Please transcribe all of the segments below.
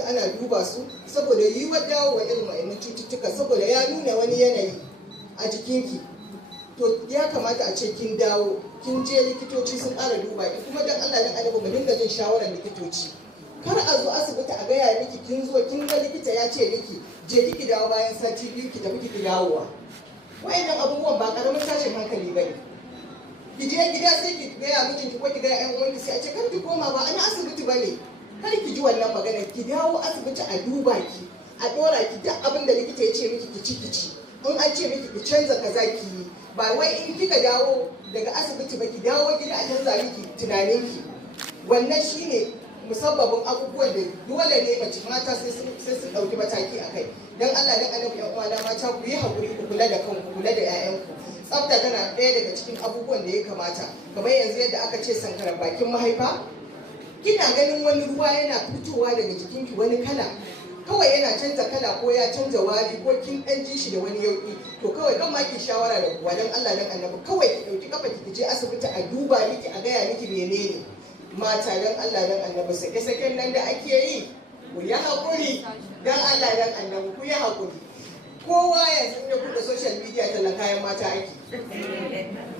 asibiti ana duba su saboda yiwuwar dawowa irin wa'annan cututtuka, saboda ya nuna wani yanayi a jikinki, to ya kamata a ce kin dawo kin je likitoci sun ƙara duba ki. Kuma dan Allah dan annabi mu dinga jin shawarar likitoci, kar a zo asibiti a gaya miki kin zo kin ga likita ya ce miki je ki dawo bayan sati 2 ki tafi ki dawowa. Wa'annan abubuwan ba karamin tashin hankali bane. Ki je gida sai ki gaya mijinki ko ki gaya ƴan uwanki sai a ce kar ki koma, ba an asibiti bane. Kar ki ji wannan magana, ki dawo asibiti a duba ki, a dora ki duk abin da likita ya ce miki ki ci. In an ce miki ki canza kaza ki yi, ba wai in kika dawo daga asibiti ba ki dawo gida a canza miki tunaninki. Wannan shine musabbabin abubuwan da dole ne mace mata sai sun ɗauki mataki a kai. Dan Allah dan annabi ƴan uwana mata ku yi haƙuri, ku kula da kanku, ku kula da 'ya'yanku. Tsafta tana ɗaya daga cikin abubuwan da ya kamata. Kamar yanzu yadda aka ce sankarar bakin mahaifa, kina ganin wani ruwa yana fitowa daga jikinki wani kala, kawai yana canza kala ko ya canza wari ko kin dan ji shi da wani yauki, to kawai kan ma ki shawara da kuwa dan Allah dan annabi kawai ki dauki kafa ki je asibiti a duba miki, a gaya miki menene. Mata dan Allah dan annabi sake-saken nan da ake yi, ku yi hakuri dan Allah dan annabi, ku yi hakuri. Kowa yanzu da kuka social media talla kayan mata ake,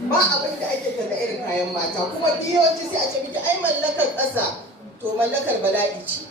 ba abin da ake talla irin kayan mata, kuma biyawanci sai a ce miki ai mallakar ƙasa, to mallakar bala'i ce.